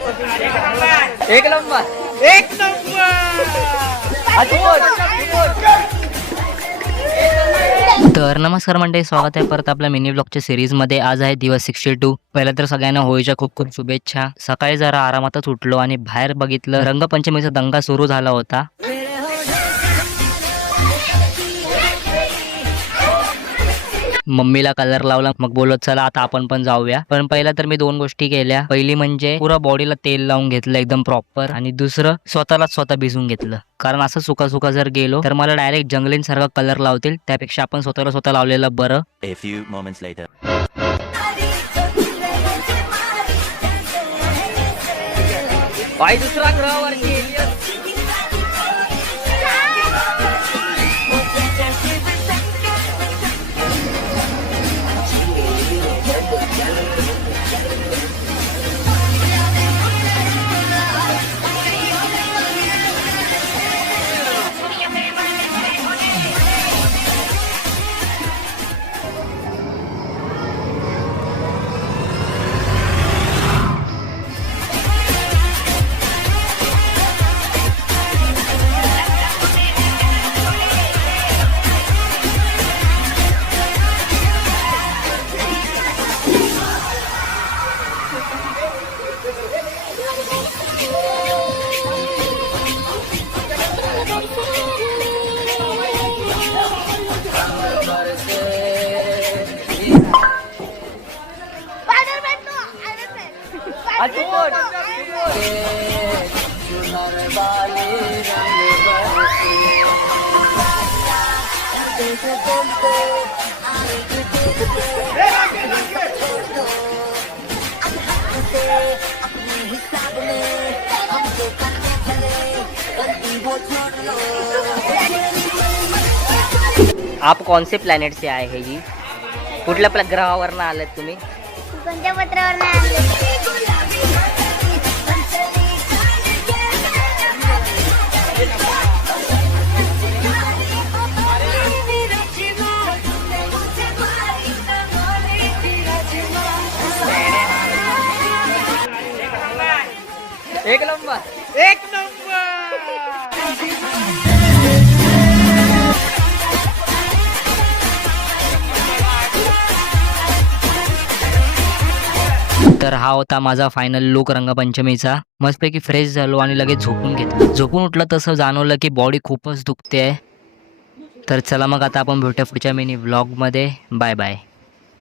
एक नंबर एक तर नमस्कार मंडळी, स्वागत आहे परत आपल्या मिनी ब्लॉगच्या सिरीज मध्ये. आज आहे दिवस 62. पहिला तर सगळ्यांना होळीच्या खूप खूप शुभेच्छा. सकाळी जरा आरामातच उठलो आणि बाहेर बघितलं रंगपंचमीचा दंगा सुरू झाला होता. मम्मीला कलर लावला, मग बोलत चला आता आपण पण जाऊया. पण पहिला तर मी दोन गोष्टी केल्या. पहिली म्हणजे पुरा बॉडीला तेल लावून घेतलं एकदम प्रॉपर, आणि दुसरं स्वतःलाच स्वतः भिजून घेतलं. कारण असं सुका सुका जर गेलो तर मला डायरेक्ट जंगलीन सारखा कलर लावतील, त्यापेक्षा आपण स्वतःला स्वतः लावलेलं बरं. A few moments later. दुसरा ग्रहावरची आप कौन से प्लॅनेट से आए हैं जी? कुठल्या ग्रहावर आलात तुम्ही? कोणत्या पत्रावर आले? एक नंबर एक तर हा होता माझा फायनल लुक रंगपंचमीचा. मस्तपैकी फ्रेश झालो आणि लगेच झोपून घेतलं. झोपून उठलं तसं जाणवलं की बॉडी खूपच दुखते आहे. तर चला मग आता आपण भेटूया पुढच्या मिनी व्लॉग मध्ये. Bye bye.